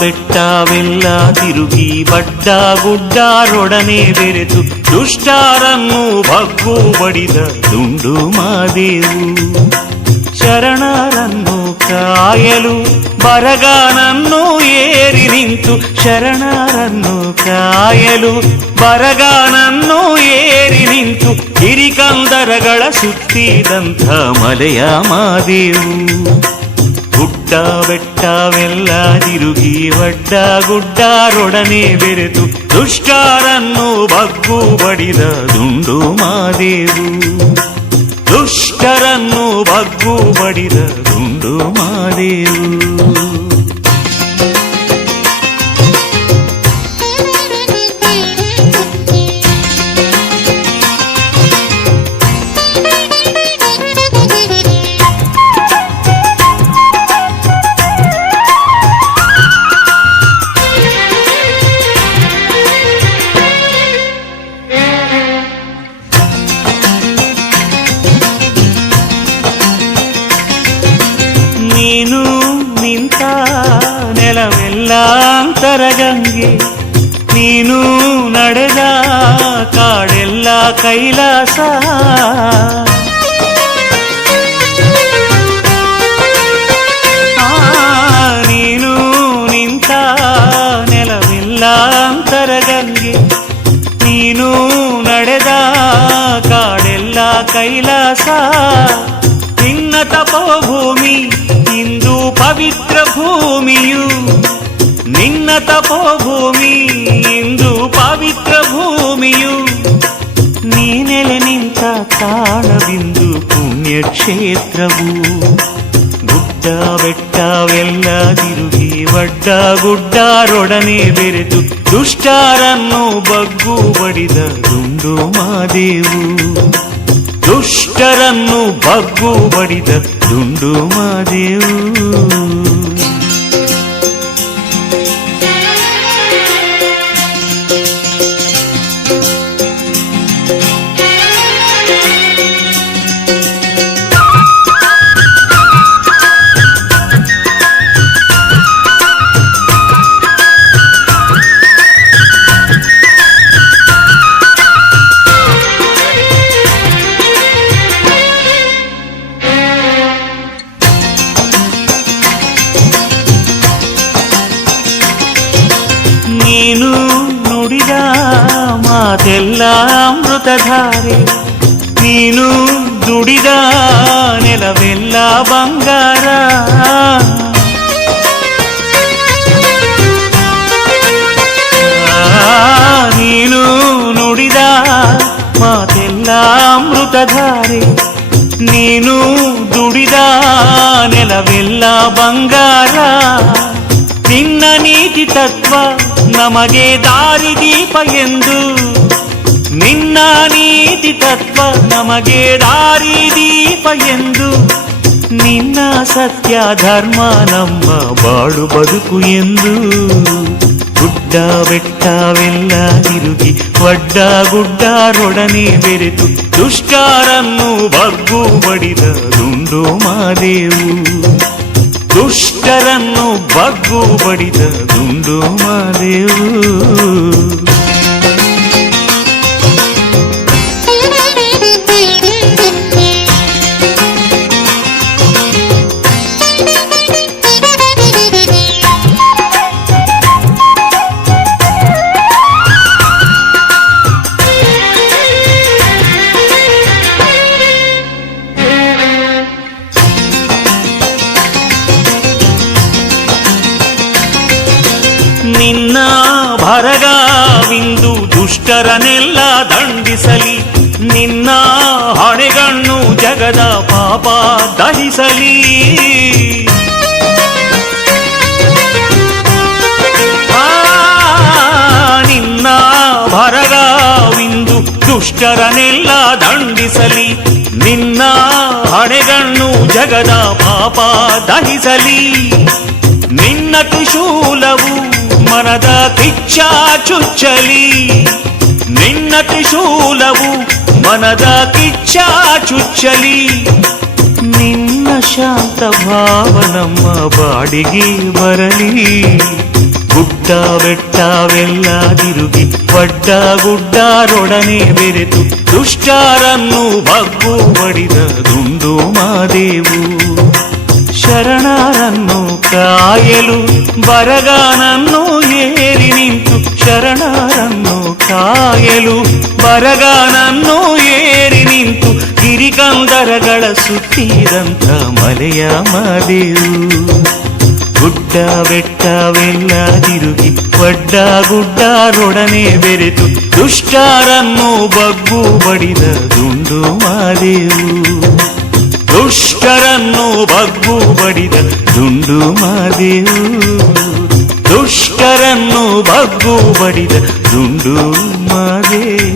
ಬೆಟ್ಟವೆಲ್ಲ ತಿರುಗಿ ಬಡ್ಡ ಗುಡ್ಡಾರೊಡನೆ ಬೆರೆತು ದುಷ್ಟಾರನ್ನು ಭಗ್ಗು ಬಡಿದ ದುಂಡು ಮಾದೇವು ಶರಣರನ್ನು ಕಾಯಲು ಬರಗಾನನ್ನು ಏರಿ ನಿಂತು ಶರಣರನ್ನು ಕಾಯಲು ಬರಗಾನನ್ನು ಏರಿ ನಿಂತು ಹಿರಿಕಂದರಗಳ ಸುತ್ತಿದಂಥ ಮಲೆಯ ಮಾದೇವು ಗುಡ್ಡ ಬೆಟ್ಟವೆಲ್ಲ ತಿರುಗಿ ವಡ್ಡ ಗುಡ್ಡಾರೊಡನೆ ಬೆರೆತು ದುಷ್ಟಾರನ್ನು ಬಗ್ಗು ಬಡಿದ ದುಂಡು ಮಾದೇವು. ದುಷ್ಟರನ್ನು ಬಗ್ಗು ಬಡಿದ ದುಂಡು ಮಾದೇವು. ಅಂತರಗಂಗೆ ನೀನು ನಡೆದ ಕಾಡೆಲ್ಲ ಕೈಲಾಸ. ನೀನು ನಿಂತ ನೆಲವೆಲ್ಲ ಅಂತರಗಂಗೆ, ನೀನು ನಡೆದ ಕಾಡೆಲ್ಲ ಕೈಲಾಸ. ನಿನ್ನ ತಪೋಭೂಮಿ, ಇಂದು ಪವಿತ್ರ ಭೂಮಿಯು ತಪೋಭೂಮಿ ಇಂದು ಪವಿತ್ರ ಭೂಮಿಯು ನೀನೆಲೆ ನಿಂತ ತಾಳಬಿಂದು ಪುಣ್ಯಕ್ಷೇತ್ರವು ಗುಡ್ಡ ಬೆಟ್ಟವೆಲ್ಲ ತಿರುಗಿ ವಡ್ಡ ಗುಡ್ಡಾರೊಡನೆ ಬೆರೆತು ದುಷ್ಟಾರನ್ನು ಬಗ್ಗು ಬಡಿದ ದುಂಡು ಮಾದೇವು ದುಷ್ಟರನ್ನು ಬಗ್ಗು ಬಡಿದ ದುಂಡು ಮಾದೇವು ಮಾತೆಲ್ಲ ಅಮೃತಧಾರೆ ನೀನು ದುಡಿದ ನೆಲವೆಲ್ಲ ಬಂಗಾರ ಆ, ನೀನು ನುಡಿದ ಮಾತೆಲ್ಲ ಅಮೃತಧಾರೆ ನೀನು ದುಡಿದ ನೆಲವೆಲ್ಲ ಬಂಗಾರ ನಿನ್ನ ನೀತಿ ತತ್ವ ನಮಗೆ ದಾರಿದೀಪ ಎಂದು ನಿನ್ನ ನೀತಿ ತತ್ವ ನಮಗೆ ದಾರಿದೀಪ ಎಂದು. ನಿನ್ನ ಸತ್ಯ ಧರ್ಮ ನಮ್ಮ ಬಾಳು ಬದುಕು ಎಂದು. ಗುಡ್ಡ ಬೆಟ್ಟವೆಲ್ಲ ತಿರುಗಿ ಗುಡ್ಡ ಗುಡ್ಡಾರೊಡನೆ ಬೆರೆತು ದುಷ್ಟಾರನ್ನು ಬಗ್ಗು ಬಡಿದ ದುಂಡು ಮಾದೇವು. ದುಷ್ಟರನ್ನು ಬಗ್ಗು ಬಡಿದ ದುಂಡು ಮಾದೇವು. ಭರಗಾವಿಂದು ದುಷ್ಟರನೆಲ್ಲ ದಂಡಿಸಲಿ, ನಿನ್ನ ಹಣೆಗಣ್ಣು ಜಗದ ಪಾಪ ದಹಿಸಲಿ. ನಿನ್ನ ಭರಗಾವಿಂದು ದುಷ್ಟರನೆಲ್ಲ ದಂಡಿಸಲಿ, ನಿನ್ನ ಹಣೆಗಣ್ಣು ಜಗದ ಪಾಪ ದಹಿಸಲಿ. ನಿನ್ನ ತ್ರಿಶೂಲವು ಮನದ ಕಿಚ್ಚ ಚುಚ್ಚಲಿ ನಿನ್ನ ತ್ರಿಶೂಲವು ಮನದ ಕಿಚ್ಚ ಚುಚ್ಚಲಿ ನಿನ್ನ ಶಾಂತ ಭಾವ ನಮ್ಮ ಬಾಡಿಗೆ ಬರಲಿ ಗುಡ್ಡ ಬೆಟ್ಟವೆಲ್ಲ ತಿರುಗಿ ಒಡ್ಡ ಗುಡ್ಡರೊಡನೆ ಬೆರೆತು ದುಷ್ಟರನ್ನು ಬಗ್ಗು ಬಡಿದ ದುಂಡು ಮಾದೇವು ಶರಣರನ್ನು ಕಾಯಲು ಬರಗಾನನ್ನು ಏರಿ ನಿಂತು ಶರಣರನ್ನು ಕಾಯಲು ಬರಗಾನನ್ನು ಏರಿ ನಿಂತು ಗಿರಿಕಂದರಗಳ ಸುತ್ತಿದಂತ ಮಲೆಯ ಮಾದೇವು ಗುಡ್ಡ ಬೆಟ್ಟವೆಲ್ಲ ತಿರುಗಿ ಒಡ್ಡ ಗುಡ್ಡರೊಡನೆ ಬೆರೆತು ದುಷ್ಟರನ್ನು ಬಗ್ಗು ಬಡಿದ ದುಂಡು ಮಾದೇವು ದುಷ್ಟರನ್ನು ಬಗ್ಗು ಬಡಿದ ದುಂಡು ಮಾದೇವು ದುಷ್ಟರನ್ನು ಬಗ್ಗು ಬಡಿದ ದುಂಡು ಮಾದೇವು